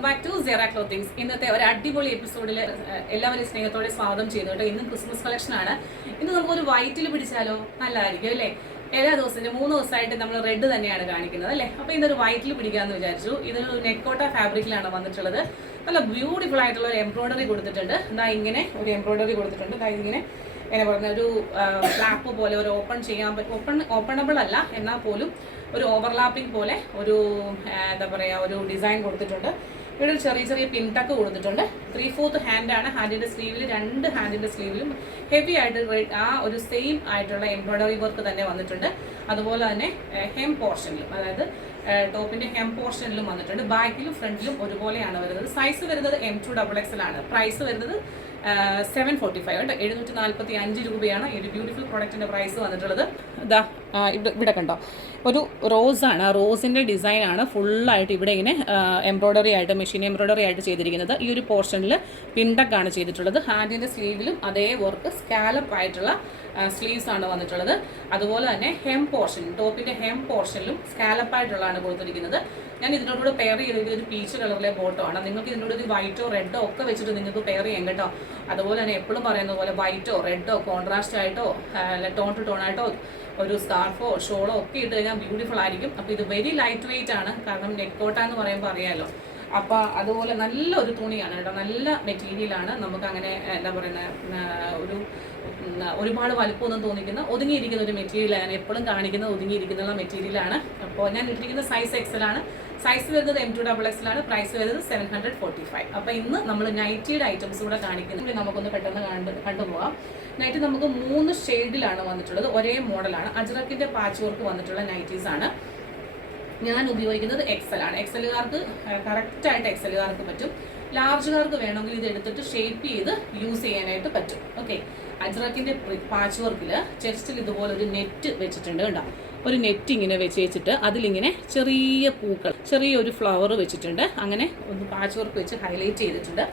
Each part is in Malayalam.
Welcome back to Sierra clothings. ഇന്നത്തെ ഒരു അടിപൊളി എപ്പിസോഡിൽ എല്ലാവരും സ്നേഹത്തോടെ സ്വാഗതം ചെയ്തു കേട്ടോ. ഇന്നും ക്രിസ്മസ് കളക്ഷൻ ആണ്. ഇന്ന് നമുക്കൊരു വൈറ്റിൽ പിടിച്ചാലോ? നല്ലതായിരിക്കും അല്ലേ? എല്ലാ ദിവസവും 3 ദിവസമായിട്ട് നമ്മൾ റെഡ് തന്നെയാണ് കാണിക്കുന്നത് അല്ലേ? അപ്പോൾ ഇന്നൊരു വൈറ്റിൽ പിടിക്കാമെന്ന് വിചാരിച്ചു. ഇതൊരു നെക്കോട്ട ഫാബ്രിക്കിലാണ് വന്നിട്ടുള്ളത്. നല്ല ബ്യൂട്ടിഫുൾ ആയിട്ടുള്ള ഒരു എംബ്രോയിഡറി കൊടുത്തിട്ടുണ്ട്. ഇതാ ഇങ്ങനെ ഒരു എംബ്രോയിഡറി കൊടുത്തിട്ടുണ്ട്. ഇതാ ഇങ്ങനെ എന്നെ പറഞ്ഞ ഒരു ഫ്ലാപ്പ് പോലെ ഒരു ഓപ്പൺ ചെയ്യാൻ പറ്റും. ഓപ്പണബിൾ അല്ല എന്നാൽ പോലും ഒരു ഓവർലാപ്പിംഗ് പോലെ ഒരു എന്താ പറയുക ഒരു ഡിസൈൻ കൊടുത്തിട്ടുണ്ട്. ഇവിടെ ഒരു ചെറിയ ചെറിയ പിൻടക്ക് കൊടുത്തിട്ടുണ്ട്. 3/4 ഹാൻഡാണ്. ഹാൻഡിൻ്റെ സ്ലീവിൽ 2 ഹാൻഡിൻ്റെ സ്ലീവിലും ഹെവി ആയിട്ട് ആ ഒരു സെയിം ആയിട്ടുള്ള എംബ്രോയിഡറി വർക്ക് തന്നെ വന്നിട്ടുണ്ട്. അതുപോലെ തന്നെ ഹെം പോർഷനിലും അതായത് ടോപ്പിൻ്റെ ഹെം പോർഷനിലും വന്നിട്ടുണ്ട്. ബാക്കിലും ഫ്രണ്ടിലും ഒരുപോലെയാണ് വരുന്നത്. സൈസ് വരുന്നത് M2XXL ആണ്. പ്രൈസ് വരുന്നത് 745 കേട്ടോ. 745 രൂപയാണ് ഈ ഒരു ബ്യൂട്ടിഫുൾ പ്രോഡക്റ്റിൻ്റെ പ്രൈസ് വന്നിട്ടുള്ളത്. ഇതാ ഇവിടെ കണ്ടോ ഒരു റോസാണ്. ആ റോസിൻ്റെ ഡിസൈനാണ് ഫുള്ളായിട്ട് ഇവിടെ ഇങ്ങനെ എംബ്രോയ്ഡറി ആയിട്ട് മെഷീൻ എംബ്രോയ്ഡറി ആയിട്ട് ചെയ്തിരിക്കുന്നത്. ഈ ഒരു പോർഷനിൽ പിൻടക്കാണ് ചെയ്തിട്ടുള്ളത്. ഹാൻഡിൻ്റെ സ്ലീവിലും അതേ വർക്ക് സ്കാലപ്പ് ആയിട്ടുള്ള സ്ലീവ്സ് ആണ് വന്നിട്ടുള്ളത്. അതുപോലെ തന്നെ ഹെം പോർഷൻ ടോപ്പിൻ്റെ ഹെം പോർഷനിലും സ്കാലപ്പ് ആയിട്ടുള്ളതാണ് കൊടുത്തിരിക്കുന്നത്. ഞാൻ ഇതിനോട് പെയർ ചെയ്തിരിക്കുന്നത് ഒരു പീച്ച് കളറിലെ ബോട്ടോ ആണ്. നിങ്ങൾക്ക് ഇതിനോട് ഒരു വൈറ്റോ റെഡോ ഒക്കെ വെച്ചിട്ട് നിങ്ങൾക്ക് പെയർ ചെയ്യാം കേട്ടോ. അതുപോലെ തന്നെ എപ്പോഴും പറയുന്ന പോലെ വൈറ്റോ റെഡോ കോൺട്രാസ്റ്റ് ആയിട്ടോ ടോൺ ടു ടോൺ ആയിട്ടോ ഒരു സ്കാർഫോ ഷോളോ ഒക്കെ ഇട്ട് കഴിഞ്ഞാൽ ബ്യൂട്ടിഫുൾ ആയിരിക്കും. അപ്പോൾ ഇത് വെരി ലൈറ്റ് വെയിറ്റ് ആണ്. കാരണം നെക്കോട്ട എന്ന് പറയുമ്പോൾ അറിയാമല്ലോ. അപ്പോൾ അതുപോലെ നല്ലൊരു തുണിയാണ് കേട്ടോ. നല്ല മെറ്റീരിയലാണ്. നമുക്ക് അങ്ങനെ എന്താ പറയുന്ന ഒരുപാട് വലുപ്പമൊന്നും തോന്നിക്കുന്ന ഒതുങ്ങിയിരിക്കുന്ന ഒരു മെറ്റീരിയലാണ്. എപ്പോഴും കാണിക്കുന്ന ഒതുങ്ങിയിരിക്കുന്ന മെറ്റീരിയലാണ്. അപ്പോൾ ഞാൻ ഇട്ടിരിക്കുന്ന സൈസ് XL ആണ്. സൈസ് വരുന്നത് M2XXL ആണ്. പ്രൈസ് വരുന്നത് 745. അപ്പോൾ ഇന്ന് നമ്മൾ നൈറ്റിയുടെ ഐറ്റംസ് കൂടെ കാണിക്കുന്നത് നമുക്കൊന്ന് പെട്ടെന്ന് കണ്ടുപോകാം. നൈറ്റ് നമുക്ക് 3 ഷെയ്ഡിലാണ് വന്നിട്ടുള്ളത്. ഒരേ മോഡലാണ്. അജ്രക്കിൻ്റെ പാച്ച് വർക്ക് വന്നിട്ടുള്ള നൈറ്റീസ് ആണ്. ഞാൻ ഉപയോഗിക്കുന്നത് XL ആണ്. XLകാർക്ക് കറക്റ്റായിട്ട് XLകാർക്ക് പറ്റും. ലാർജുകാർക്ക് വേണമെങ്കിൽ ഇത് എടുത്തിട്ട് ഷേപ്പ് ചെയ്ത് യൂസ് ചെയ്യാനായിട്ട് പറ്റും. ഓക്കെ, അജ്രക്കിൻ്റെ പാച്ച് വർക്കിൽ ചെസ്റ്റിൽ ഇതുപോലെ ഒരു നെറ്റ് വെച്ചിട്ടുണ്ട് കേട്ടോ. ഒരു നെറ്റ് ഇങ്ങനെ വെച്ചിട്ട് അതിലിങ്ങനെ ചെറിയ പൂക്കൾ ചെറിയൊരു ഫ്ലവർ വെച്ചിട്ടുണ്ട്. അങ്ങനെ ഒന്ന് പാച്ച് വർക്ക് വെച്ച് ഹൈലൈറ്റ് ചെയ്തിട്ടുണ്ട്.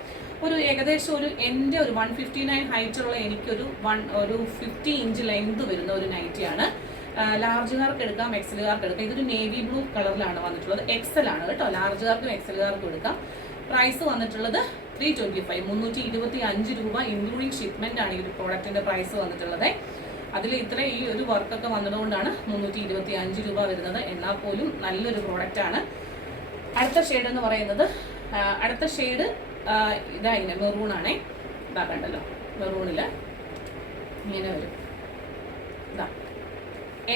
ഒരു ഏകദേശം എൻ്റെ ഒരു 159 ഹൈറ്റുള്ള എനിക്കൊരു 50 ഇഞ്ച് ലെങ്ത് വരുന്ന ഒരു നൈറ്റിയാണ്. ലാർജുകാർക്ക് എടുക്കാം, XLകാർക്ക് എടുക്കാം. ഇതൊരു നേവി ബ്ലൂ കളറിലാണ് വന്നിട്ടുള്ളത്. XL ആണ് കേട്ടോ. ലാർജുകാർക്കും XLകാർക്കും എടുക്കാം. പ്രൈസ് വന്നിട്ടുള്ളത് 325 325 രൂപ ഇൻക്ലൂഡിങ് ഷിപ്മെൻ്റ് ആണ് ഈ ഒരു പ്രോഡക്റ്റിൻ്റെ പ്രൈസ് വന്നിട്ടുള്ളത്. അതിൽ ഈ ഒരു വർക്കൊക്കെ വന്നതുകൊണ്ടാണ് 325 രൂപ വരുന്നത്. എന്നാൽ പോലും നല്ലൊരു പ്രോഡക്റ്റാണ്. അടുത്ത ഷെയ്ഡ് എന്ന് പറയുന്നത് അടുത്ത ഷെയ്ഡ് ഇതാ ഇങ്ങനെ മെറൂണാണേ. ഇതാ കണ്ടല്ലോ, മെറൂണിൽ ഇങ്ങനെ വരും. ഇതാ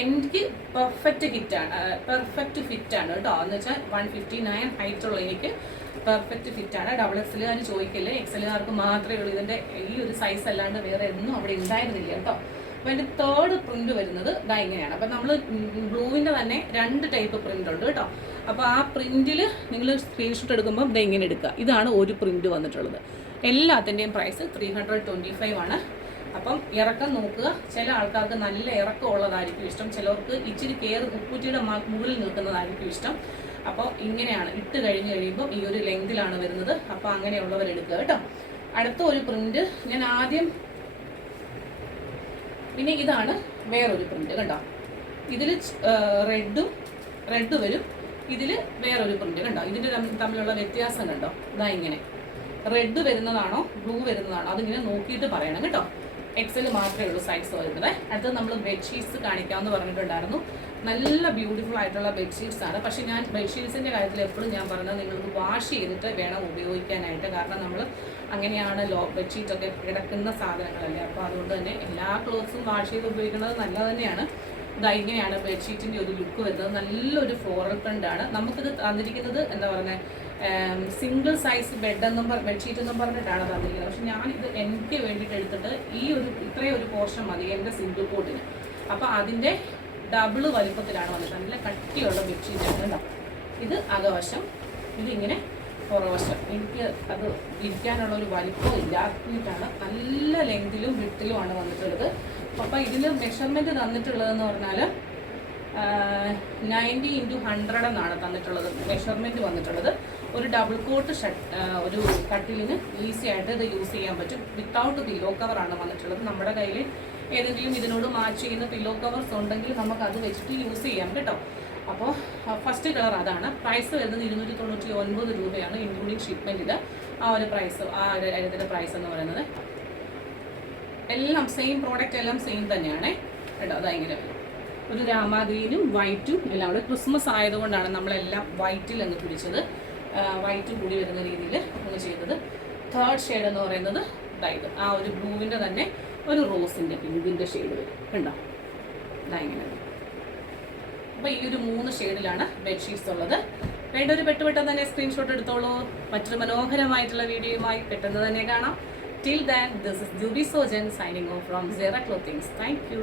എനിക്ക് പെർഫെക്റ്റ് ഫിറ്റാണ് കേട്ടോ. എന്ന് വെച്ചാൽ 159 ഹൈറ്റുള്ള എനിക്ക് പെർഫെക്റ്റ് ഫിറ്റാണ്. XXLകാർ ചോദിക്കില്ല, XLകാർക്ക് മാത്രമേ ഉള്ളൂ. ഇതിൻ്റെ ഈ ഒരു സൈസ് അല്ലാണ്ട് വേറെ ഒന്നും അവിടെ ഉണ്ടായിരുന്നില്ല കേട്ടോ. അപ്പോൾ എൻ്റെ 3rd പ്രിന്റ് വരുന്നത് ഇതാ ഇങ്ങനെയാണ്. അപ്പം നമ്മൾ ബ്ലൂവിൻ്റെ തന്നെ 2 ടൈപ്പ് പ്രിന്റ് ഉണ്ട് കേട്ടോ. അപ്പോൾ ആ പ്രിന്റിൽ നിങ്ങൾ സ്ക്രീൻഷോട്ട് എടുക്കുമ്പോൾ ഇത് ഇങ്ങനെ എടുക്കുക. ഇതാണ് ഒരു പ്രിന്റ് വന്നിട്ടുള്ളത്. എല്ലാത്തിൻ്റെയും പ്രൈസ് 325 ആണ്. അപ്പം ഇറക്കം നോക്കുക. ചില ആൾക്കാർക്ക് നല്ല ഇറക്കം ഉള്ളതായിരിക്കും ഇഷ്ടം, ചിലർക്ക് ഇച്ചിരി ഉപ്പൂറ്റിയുടെ മുകളിൽ നിൽക്കുന്നതായിരിക്കും ഇഷ്ടം. അപ്പോൾ ഇങ്ങനെയാണ് ഇട്ട് കഴിയുമ്പോൾ ഈ ഒരു ലെങ്തിലാണ് വരുന്നത്. അപ്പോൾ അങ്ങനെയുള്ളവർ എടുക്കുക കേട്ടോ. അടുത്ത ഒരു പ്രിന്റ് ഞാൻ ആദ്യം പിന്നെ ഇതാണ് വേറൊരു പ്രിന്റ് കണ്ടോ. ഇതിൽ റെഡ് വരും, ഇതിൽ വേറൊരു പ്രിന്റ് കണ്ടോ. ഇതിൻ്റെ തമ്മിലുള്ള വ്യത്യാസം കണ്ടോ. ഇതാ ഇങ്ങനെ റെഡ് വരുന്നതാണോ ബ്ലൂ വരുന്നതാണോ അതിങ്ങനെ നോക്കിയിട്ട് പറയണം കേട്ടോ. XL മാത്രമേ ഉള്ളൂ സൈസ് വരുന്നത്. അടുത്തത് നമ്മൾ ബെഡ്ഷീറ്റ്സ് കാണിക്കാമെന്ന് പറഞ്ഞിട്ടുണ്ടായിരുന്നു. നല്ല ബ്യൂട്ടിഫുൾ ആയിട്ടുള്ള ബെഡ്ഷീറ്റ്സ് ആണ്. പക്ഷേ ഞാൻ ബെഡ്ഷീറ്റ്സിൻ്റെ കാര്യത്തിൽ എപ്പോഴും ഞാൻ പറഞ്ഞത് നിങ്ങൾക്ക് വാഷ് ചെയ്തിട്ട് വേണം ഉപയോഗിക്കാനായിട്ട്. കാരണം നമ്മൾ അങ്ങനെയാണല്ലോ, ബെഡ്ഷീറ്റൊക്കെ കിടക്കുന്ന സാധനങ്ങളല്ലേ. അപ്പോൾ അതുകൊണ്ട് തന്നെ എല്ലാ ക്ലോത്ത്സും വാഷ് ചെയ്ത് ഉപയോഗിക്കുന്നത് നല്ലത് തന്നെയാണ്. ഇതാ ഇങ്ങനെയാണ് ബെഡ്ഷീറ്റിൻ്റെ ഒരു ലുക്ക് വരുന്നത്. നല്ലൊരു ഫ്ലോറൽ പ്രിൻ്റാണ്. നമുക്കിത് തന്നിരിക്കുന്നത് എന്താ പറയുന്നത് സിംഗിൾ സൈസ് ബെഡ്ഷീറ്റ് എന്നും പറഞ്ഞിട്ടാണ് തന്നിരിക്കുന്നത്. പക്ഷെ ഞാനിത് എനിക്ക് വേണ്ടിയിട്ട് എടുത്തിട്ട് ഇത്രയും ഒരു പോർഷൻ മതി എൻ്റെ സിംഗിൾ കോട്ടിന്. അപ്പോൾ അതിൻ്റെ ഡബിൾ വലിപ്പത്തിലാണ് വന്നത്. നല്ല കട്ടിയുള്ള ബെഡ്ഷീറ്റാണ് കേട്ടോ. ഇത് അകവശം, ഇതിങ്ങനെ പുറവശം. എനിക്ക് അത് വിരിക്കാനുള്ള ഒരു വലിപ്പം ഇല്ലാത്തിട്ടാണ്. നല്ല ലെങ്തിലും വിട്ടിലുമാണ് വന്നിട്ടുള്ളത്. അപ്പോൾ ഇതിൽ മെഷർമെൻറ്റ് തന്നിട്ടുള്ളതെന്ന് പറഞ്ഞാൽ 90 × 100 എന്നാണ് തന്നിട്ടുള്ളത് മെഷർമെൻറ്റ് വന്നിട്ടുള്ളത്. ഒരു ഡബിൾ കോട്ട് ഒരു കട്ടിലിന് ഈസി ആയിട്ട് ഇത് യൂസ് ചെയ്യാൻ പറ്റും. വിത്തൗട്ട് പില്ലോ കവറാണ് വന്നിട്ടുള്ളത്. നമ്മുടെ കയ്യിൽ ഏതെങ്കിലും ഇതിനോട് മാച്ച് ചെയ്യുന്ന പില്ലോ കവേഴ്സ് ഉണ്ടെങ്കിൽ നമുക്ക് അത് വെച്ചിട്ട് യൂസ് ചെയ്യാം കേട്ടോ. അപ്പോൾ ഫസ്റ്റ് കളർ അതാണ്. പ്രൈസ് വരുന്നത് 299 രൂപയാണ്, ഇൻക്ലൂഡിങ് ഷിപ്മെൻറ്റിൽ. ആ ഒരു പ്രൈസ്, ആ ഒരു ഇതിൻ്റെ പ്രൈസ് എന്ന് പറയുന്നത് എല്ലാം സെയിം പ്രോഡക്റ്റ്, എല്ലാം സെയിം തന്നെയാണ് കേട്ടോ. അതങ്ങനെ വരും. ഒരു രാമ ഗ്രീനും വൈറ്റും എല്ലാം കൂടെ. ക്രിസ്മസ് ആയതുകൊണ്ടാണ് നമ്മളെല്ലാം വൈറ്റിൽ അങ്ങ് പിടിച്ചത്, വൈറ്റും കൂടി വരുന്ന രീതിയിൽ അങ്ങ് ചെയ്തത്. തേർഡ് ഷെയ്ഡ് എന്ന് പറയുന്നത് ഇതായത് ആ ഒരു ബ്ലൂവിൻ്റെ തന്നെ ഒരു റോസിൻ്റെ പിങ്കിൻ്റെ ഷെയ്ഡ് വരും കണ്ടോ. ഇതായിങ്ങനെ. അപ്പോൾ ഈ ഒരു 3 ഷെയ്ഡിലാണ് ബെഡ്ഷീറ്റ്സ് ഉള്ളത്. വേണ്ടൊരു പെട്ടെന്ന് തന്നെ സ്ക്രീൻഷോട്ട് എടുത്തോളൂ. മറ്റൊരു മനോഹരമായിട്ടുള്ള വീഡിയോയുമായി പെട്ടെന്ന് തന്നെ കാണാം. Till then, this is Juby Sojan signing off from Zara Clothings. Thank you.